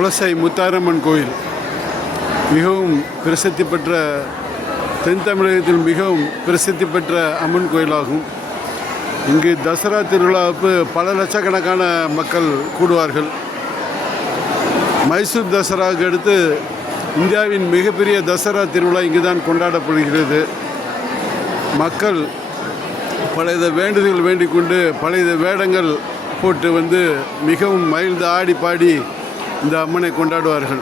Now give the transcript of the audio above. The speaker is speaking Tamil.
குலசை முத்தாரம்மன் கோயில் மிகவும் பிரசித்தி பெற்ற தென் தமிழகத்தில் மிகவும் பிரசித்தி பெற்ற அம்மன் கோயிலாகும். இங்கு தசரா திருவிழாவுக்கு பல லட்சக்கணக்கான மக்கள் கூடுவார்கள். மைசூர் தசராவுக்கு அடுத்து இந்தியாவின் மிகப்பெரிய தசரா திருவிழா இங்கு தான் கொண்டாடப்படுகிறது. மக்கள் பழைய வேண்டுதல் வேண்டிக் கொண்டு பழைய வேடங்கள் போட்டு மிகவும் மகிழ்ந்து ஆடி பாடி இந்த அம்மனை கொண்டாடுவார்கள்.